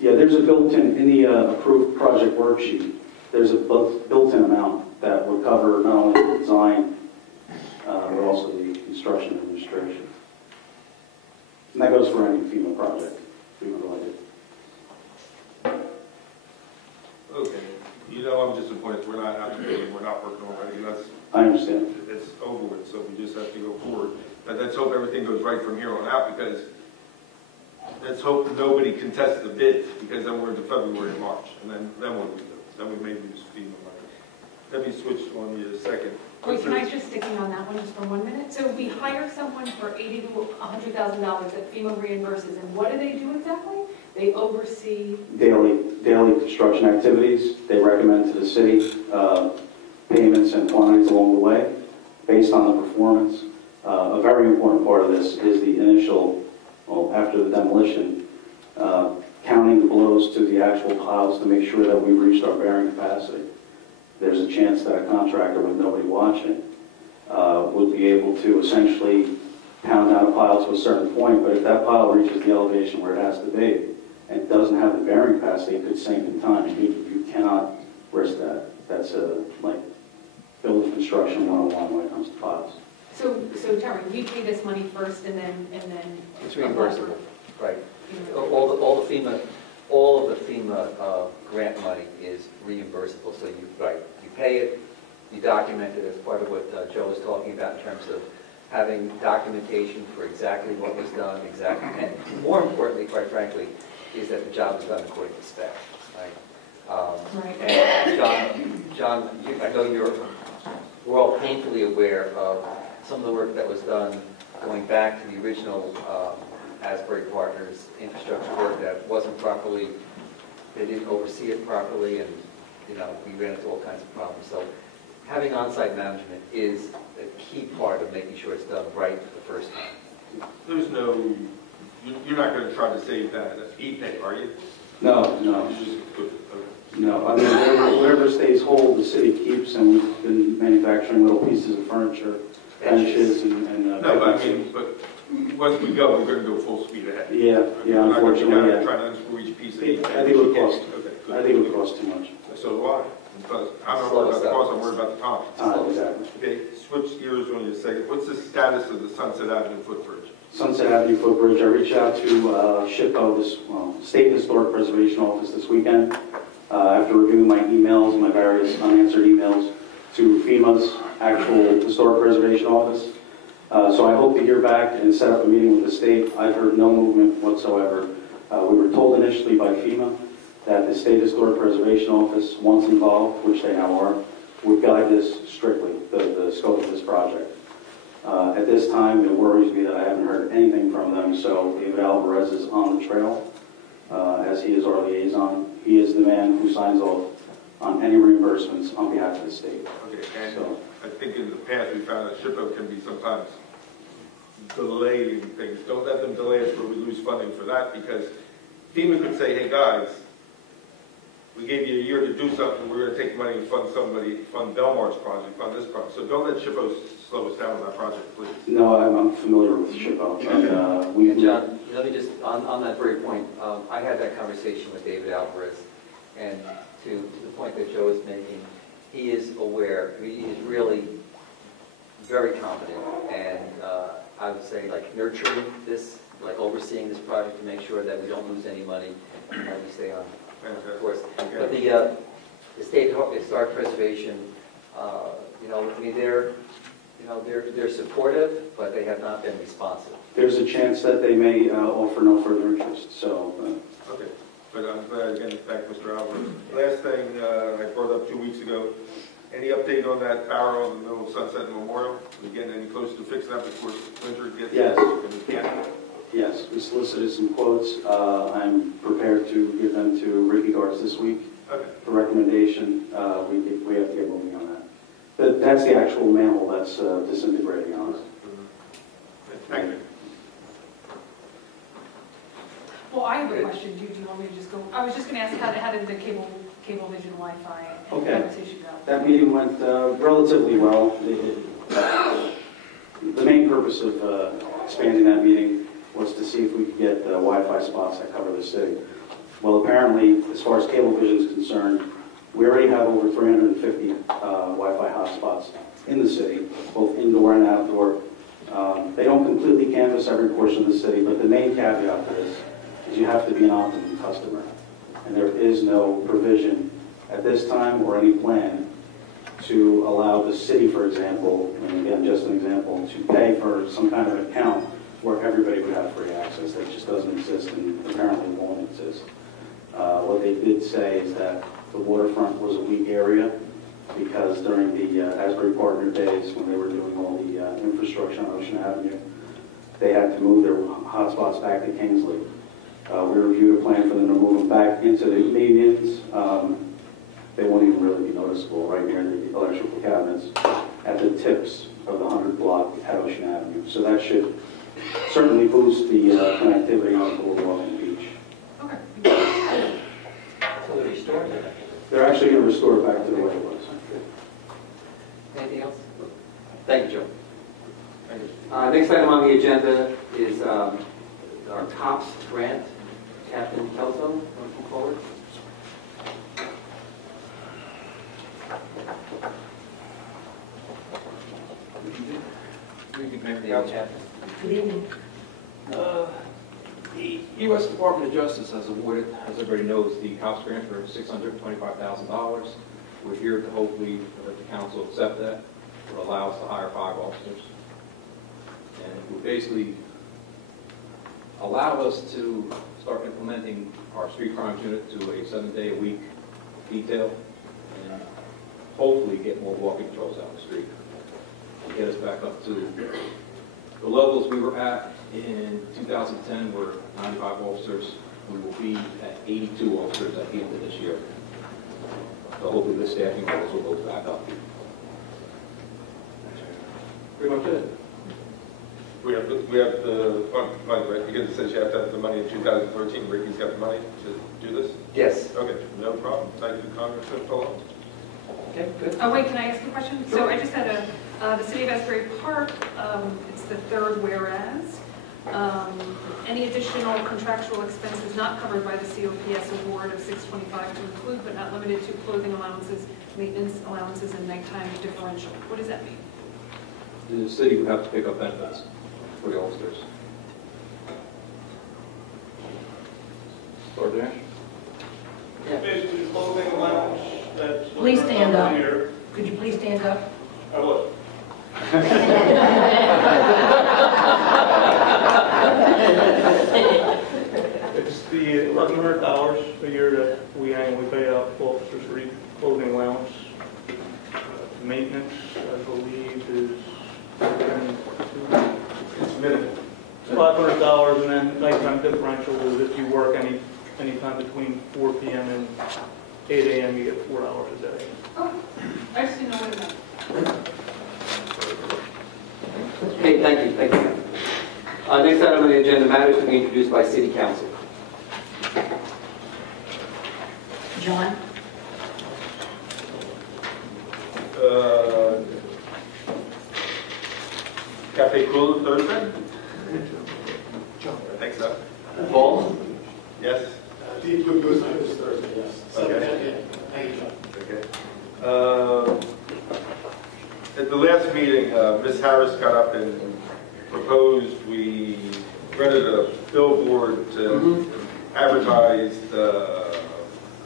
Yeah, there's a built-in, in the approved project worksheet, there's a built-in amount that would cover not only the design, but also the construction administration. And that goes for any FEMA project, FEMA related. Okay. You know I'm disappointed we're not out there, we're not working already. I understand. It's over with, so we just have to go forward. But let's hope everything goes right from here on out, because let's hope nobody contests the bids, because then we're into February and March, and then what do we do? Then we may use FEMA money. Let me switch on you a second. Wait, can I just sticking on that one just for 1 minute? So we hire someone for $80,000 to $100,000 that FEMA reimburses, and what do they do exactly? They oversee. Daily construction activities. They recommend to the city payments and quantities along the way based on the performance. A very important part of this is the initial, well, after the demolition, counting the blows to the actual piles to make sure that we've reached our bearing capacity. There's a chance that a contractor with nobody watching would be able to essentially pound out a pile to a certain point, but if that pile reaches the elevation where it has to be and doesn't have the bearing capacity, it could sink in time. You cannot risk that. That's like building construction 101 when it comes to piles. So Terry, we pay this money first and then. It's reimbursable, right? All of the FEMA grant money is reimbursable. So you pay it, you document it as part of what Joe was talking about in terms of having documentation for exactly what was done, and more importantly, quite frankly, is that the job is done according to spec. Right? And John, I know we're all painfully aware of some of the work that was done going back to the original Asbury Partners infrastructure work that wasn't properly, they didn't oversee it properly, and we ran into all kinds of problems. So having on-site management is a key part of making sure it's done right the first time. There's no, you're not going to try to save that e-pay, are you? No. No, I mean, whatever stays whole, the city keeps, and we've been manufacturing little pieces of furniture, benches, and no, but I mean, but once we go, we're going to go full speed ahead. Yeah, unfortunately, yeah. Trying to unscrew each piece of I think it would cost. Okay, I think it would cost too much. So do I. Because I'm not worried about the cost, I'm worried about the time. Exactly. Okay, switch gears on you a second. What's the status of the Sunset Avenue footbridge? Sunset Avenue footbridge. I reached out to SHPO, State Historic Preservation Office, this weekend. After reviewing my emails, my various unanswered emails, to FEMA's actual Historic Preservation Office. So I hope to hear back and set up a meeting with the state. I've heard no movement whatsoever. We were told initially by FEMA that the State Historic Preservation Office, once involved, which they now are, would guide this strictly, the scope of this project. At this time, it worries me that I haven't heard anything from them, so David Alvarez is on the trail, as he is our liaison. He is the man who signs off on any reimbursements on behalf of the state. Okay, and so, I think in the past we found that SHPO can be sometimes delaying things. Don't let them delay us where we lose funding for that, because FEMA could say, hey guys, we gave you a year to do something, we're going to take money and fund Belmar's project, fund this project. So don't let SHPO slow us down on that project, please. No, I'm familiar with SHPO. And John, let me just, on that very point, I had that conversation with David Alvarez, and to the point that Joe is making, he is aware, he is really very competent, and I would say like nurturing this, like overseeing this project to make sure that we don't lose any money and that we stay on course. But the State Historic Preservation, I mean, they're supportive, but they have not been responsive. There's a chance that they may offer no further interest. So. Okay, but I'm glad again to thank Mr. Alvarez. Last thing I brought up 2 weeks ago. Any update on that barrel in the middle of Sunset and Memorial? Are we getting any closer to fixing that before winter gets? Yes. Yes. Yes, we solicited some quotes. I'm prepared to give them to Ricky Gartz this week for recommendation. We have to get moving on that. But that's the actual manhole that's disintegrating on us. Thank you. Well, I have a question. Do you want me to just go? I was just going to ask how did the Cablevision Wi-Fi conversation go? That meeting went relatively well. The main purpose of expanding that meeting was to see if we could get Wi-Fi spots that cover the city. Well, apparently, as far as Cablevision is concerned, we already have over 350 Wi-Fi hotspots in the city, both indoor and outdoor. They don't completely canvass every portion of the city, but the main caveat to this is you have to be an Optimum customer. And there is no provision at this time or any plan to allow the city, for example, and again, just an example, to pay for some kind of account where everybody would have free access. That just doesn't exist and apparently won't exist. What they did say is that the waterfront was a weak area because during the Asbury Partner days, when they were doing all the infrastructure on Ocean Avenue, they had to move their hotspots back to Kingsley. We reviewed a plan for them to move them back into the medians. They won't even really be noticeable right near the electrical cabinets at the tips of the 100 block at Ocean Avenue. So that should certainly boost the connectivity on the boardwalk and the beach. Okay. So they're restoring it. They're actually going to restore it back to the way it was. Anything else? Thank you, Joe. Next item on the agenda is our TOPS grant. Captain Kelso, come forward. Good evening. The U.S. Department of Justice has awarded, as everybody knows, the COPS grant for $625,000. We're here to hopefully let the council accept that. It will allow us to hire 5 officers. And it will basically allow us to start implementing our street crimes unit to a 7-day-a-week detail and hopefully get more walking patrols out on the street. Get us back up to the levels we were at in 2010 were 95 officers. We will be at 82 officers at the end of this year. So hopefully the staffing levels will go back up. Pretty much it. We have the money, right? Because it says you have to have the money in 2013. Ricky's got the money to do this? Yes. Okay, no problem. Thank you, Congressman Pallone. Okay, good. Oh, wait, can I ask a question? So I just had the City of Asbury Park, it's the third whereas. Any additional contractual expenses not covered by the COPS award of $625 to include but not limited to clothing allowances, maintenance allowances, and nighttime differential. What does that mean? The city would have to pick up benefits for the officers. Lord Dash? Basically, clothing allowance, that's. Please stand up. Here. Could you please stand up? I will. It's the $1,100 a year that we annually pay out to officers for each clothing allowance. Maintenance, I believe, is It's minimal. $500, and then nighttime differential is if you work anytime between 4 p.m. and 8 a.m., you get $4 a day. Oh, I just didn't know what it meant. Okay, thank you. Thank you. Next item on the agenda, matters to be introduced by City Council. John? Cafe Cool Thursday? I think so. Paul? Yes? Deep Blue Goose Night is Thursday, yes. Okay. Thank you, John. Okay. At the last meeting, Ms. Harris got up and proposed we rented a billboard to advertise the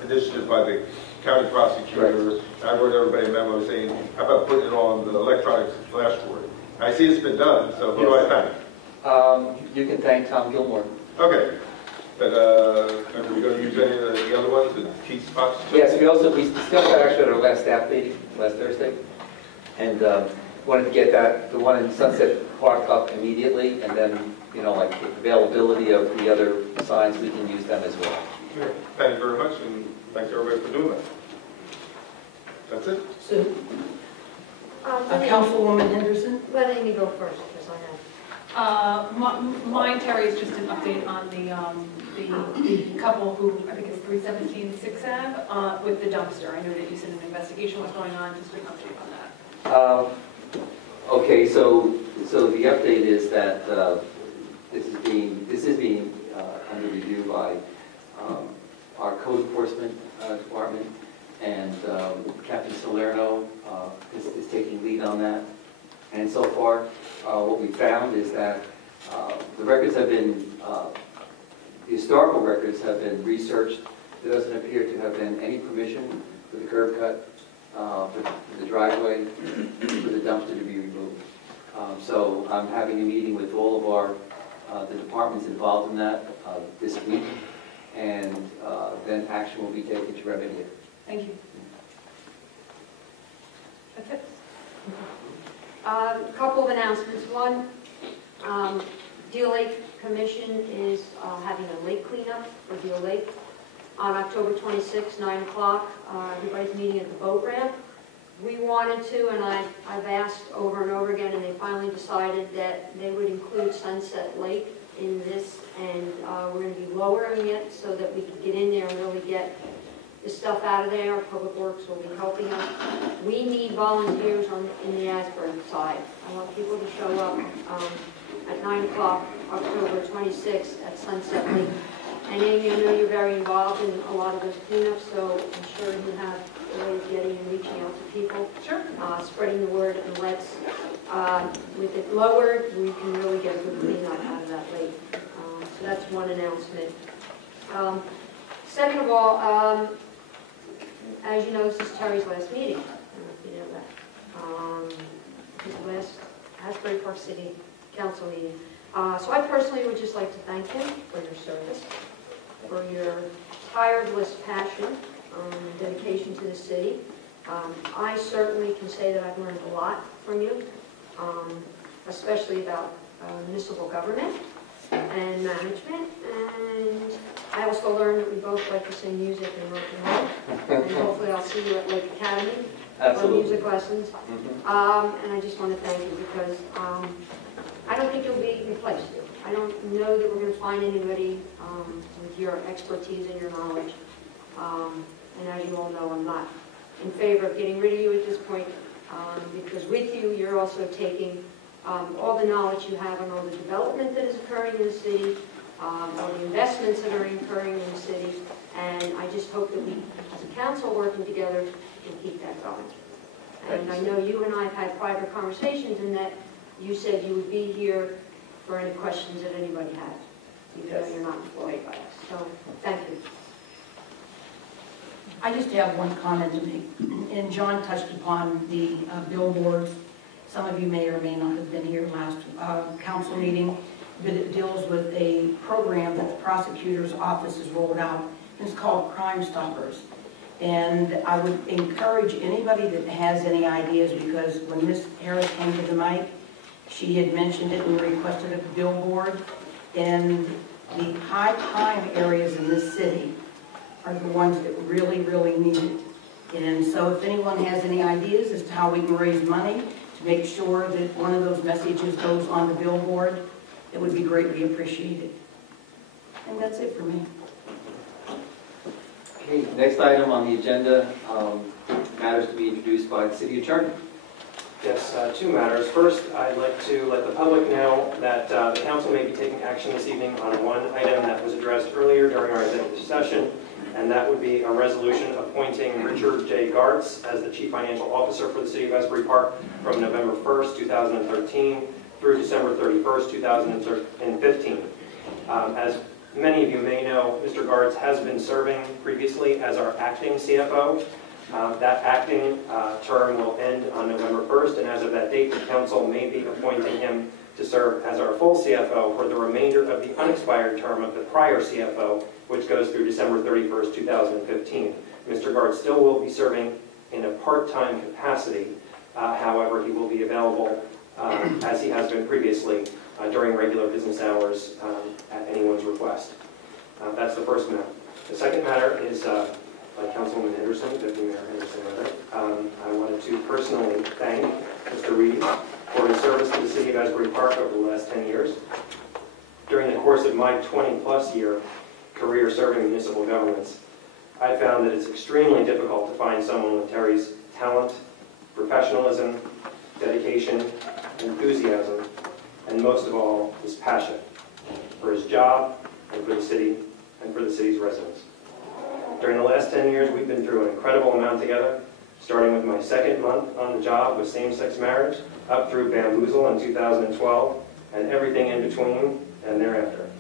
initiative by the county prosecutor. I wrote everybody a memo saying, how about putting it on the electronic flashboard? I see it's been done, so who do I thank? You can thank Tom Gilmore. Okay. But are we going to use any of the other ones, the key spots? Yes, we discussed that actually at our last staff meeting, last Thursday. And wanted to get the one in Sunset Park up immediately, and then, like the availability of the other signs, we can use them as well. Sure. Thank you very much, and thanks everybody for doing that. That's it. Sue? Councilwoman Henderson? Let Amy go first, because I have. Mine, Terry, is just an update on the couple who, I think it's 317 6th Ave, with the dumpster. I know that you said an investigation was going on, just an update on that. Okay, so the update is that this is being under review by our code enforcement department, and Captain Salerno is taking lead on that. And so far, what we found is that the records have been, the historical records have been researched. There doesn't appear to have been any permission for the curb cut, for the driveway, for the dumpster to be removed. So I'm having a meeting with all of the departments involved in that this week, and then action will be taken to remedy it. Thank you. A couple of announcements. One, Deal Lake Commission is having a lake cleanup for Deal Lake on October 26, 9 o'clock. Everybody's meeting at the boat ramp. We wanted to, and I've asked over and over again, and they finally decided that they would include Sunset Lake in this, and we're going to be lowering it so that we can get in there and really get the stuff out of there. Public Works will be helping us. We need volunteers in the Asbury side. I want people to show up at 9 o'clock, October 26th at Sunset Lake. And Amy, I know you're very involved in a lot of those cleanups, so I'm sure you have a way of getting and reaching out to people. Sure. Spreading the word, and with it lowered, we can really get a good cleanup out of that lake. So that's one announcement. Second of all, as you know, this is Terry's last meeting. I don't know if you know that. His last Asbury Park City Council meeting. So I personally would just like to thank him for your service, for your tireless passion and dedication to the city. I certainly can say that I've learned a lot from you, especially about municipal government and management. And I also learned that we both like to sing music and rock and roll. And hopefully I'll see you at Lake Academy for music lessons. And I just want to thank you because I don't think you'll be replaced. I don't know that we're going to find anybody with your expertise and your knowledge. And as you all know, I'm not in favor of getting rid of you at this point because with you, you're also taking all the knowledge you have on all the development that is occurring in the city, all the investments that are occurring in the city, and I just hope that we, as a council working together, can keep that going. And I know you and I have had private conversations in that you said you would be here for any questions that anybody has, even though you're not employed by us. So, thank you. I just have one comment to make. And John touched upon the billboards. Some of you may or may not have been here last council meeting, but it deals with a program that the prosecutor's office has rolled out. It's called Crime Stoppers. And I would encourage anybody that has any ideas, because when Ms. Harris came to the mic, she had mentioned it and requested a billboard. And the high crime areas in this city are the ones that really, really need it. And so if anyone has any ideas as to how we can raise money to make sure that one of those messages goes on the billboard, it would be greatly appreciated. And that's it for me. Okay, next item on the agenda, matters to be introduced by the city attorney. Yes, two matters. First, I'd like to let the public know that the council may be taking action this evening on one item that was addressed earlier during our executive session, and that would be a resolution appointing Richard J. Gartz as the Chief Financial Officer for the City of Asbury Park from November 1st, 2013 through December 31st, 2015. As many of you may know, Mr. Gartz has been serving previously as our acting CFO. That acting term will end on November 1st, and as of that date, the council may be appointing him to serve as our full CFO for the remainder of the unexpired term of the prior CFO, which goes through December 31st, 2015. Mr. Gartz still will be serving in a part-time capacity. However, he will be available, as he has been previously, during regular business hours at anyone's request. That's the first matter. The second matter is by Councilwoman Henderson, Deputy Mayor Henderson. I wanted to personally thank Mr. Reed for his service to the City of Asbury Park over the last 10 years. During the course of my 20-plus year career serving municipal governments, I found that it's extremely difficult to find someone with Terry's talent, professionalism, dedication, enthusiasm, and most of all, his passion for his job and for the city and for the city's residents. During the last 10 years, we've been through an incredible amount together, starting with my second month on the job with same-sex marriage, up through Bamboozle in 2012, and everything in between and thereafter.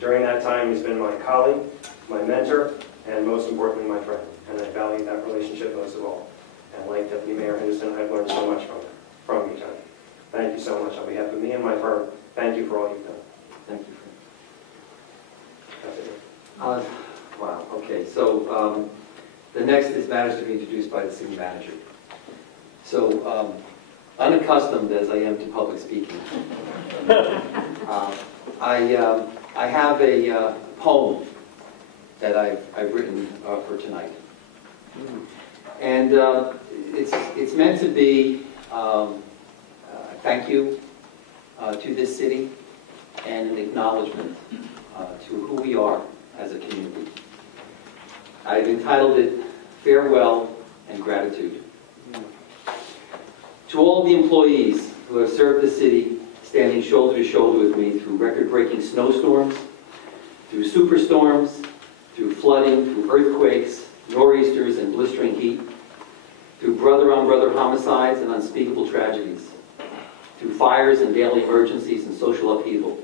During that time, he's been my colleague, my mentor, and most importantly, my friend. And I value that relationship most of all. And like Deputy Mayor Henderson, I've learned so much from you, Tony. Thank you so much. On behalf of me and my firm, thank you for all you've done. Thank you. That's it. Wow, okay, so the next is matters to be introduced by the city manager. So unaccustomed as I am to public speaking. I have a poem that I've written for tonight. And it's meant to be a thank you to this city and an acknowledgement to who we are as a community. I've entitled it Farewell and Gratitude. To all the employees who have served the city, standing shoulder to shoulder with me through record-breaking snowstorms, through superstorms, through flooding, through earthquakes, nor'easters, and blistering heat, through brother-on-brother homicides and unspeakable tragedies, through fires and daily emergencies and social upheaval,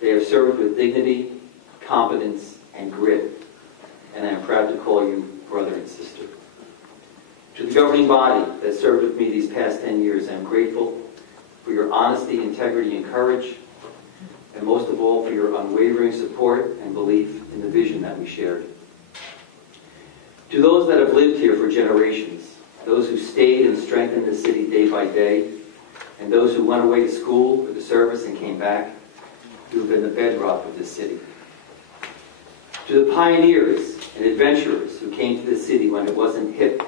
they have served with dignity, competence, and grit, and I am proud to call you brother and sister. To the governing body that served with me these past 10 years, I am grateful for your honesty, integrity, and courage, and most of all for your unwavering support and belief in the vision that we shared. To those that have lived here for generations, those who stayed and strengthened the city day by day, and those who went away to school or to service and came back, you have been the bedrock of this city. To the pioneers and adventurers who came to this city when it wasn't hip,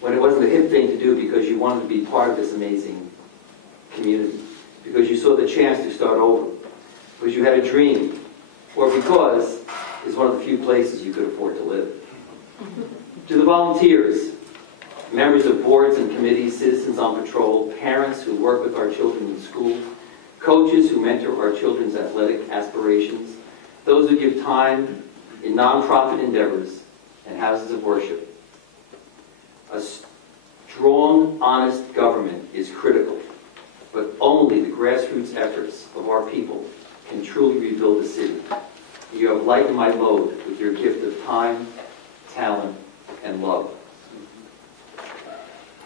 when it wasn't a hip thing to do because you wanted to be part of this amazing community, because you saw the chance to start over, because you had a dream, or because it's one of the few places you could afford to live. To the volunteers, members of boards and committees, citizens on patrol, parents who work with our children in school, coaches who mentor our children's athletic aspirations, those who give time in nonprofit endeavors and houses of worship. A strong, honest government is critical, but only the grassroots efforts of our people can truly rebuild the city. You have lightened my load with your gift of time, talent, and love.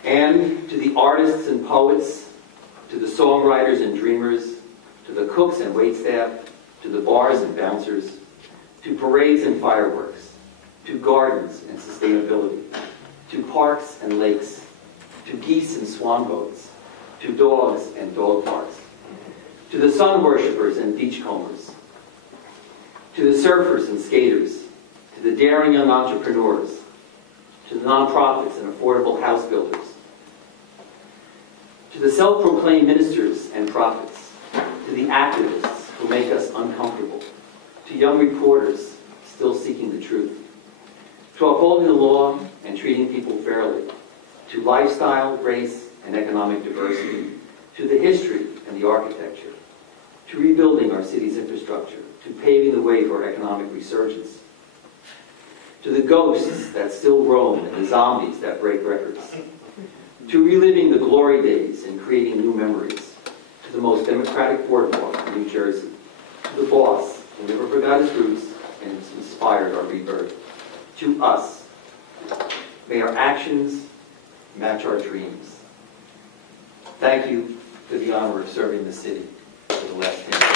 And to the artists and poets, to the songwriters and dreamers, to the cooks and waitstaff, to the bars and bouncers, to parades and fireworks, to gardens and sustainability, to parks and lakes, to geese and swan boats, to dogs and dog parks, to the sun worshippers and beachcombers, to the surfers and skaters, to the daring young entrepreneurs, to the nonprofits and affordable house builders, to the self-proclaimed ministers and prophets, to the activists who make us uncomfortable, to young reporters still seeking the truth, to upholding the law and treating people fairly, to lifestyle, race, and economic diversity, to the history and the architecture, to rebuilding our city's infrastructure, to paving the way for economic resurgence, to the ghosts that still roam and the zombies that break records, to reliving the glory days and creating new memories, to the most democratic boardwalk in New Jersey, to the boss who never forgot his roots and inspired our rebirth, to us. May our actions match our dreams. Thank you for the honor of serving the city for the last 10 years.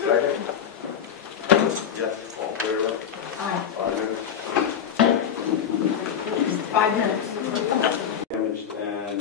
Second? Yes, all in favor? Aye. 5 minutes? 5 minutes. Damaged and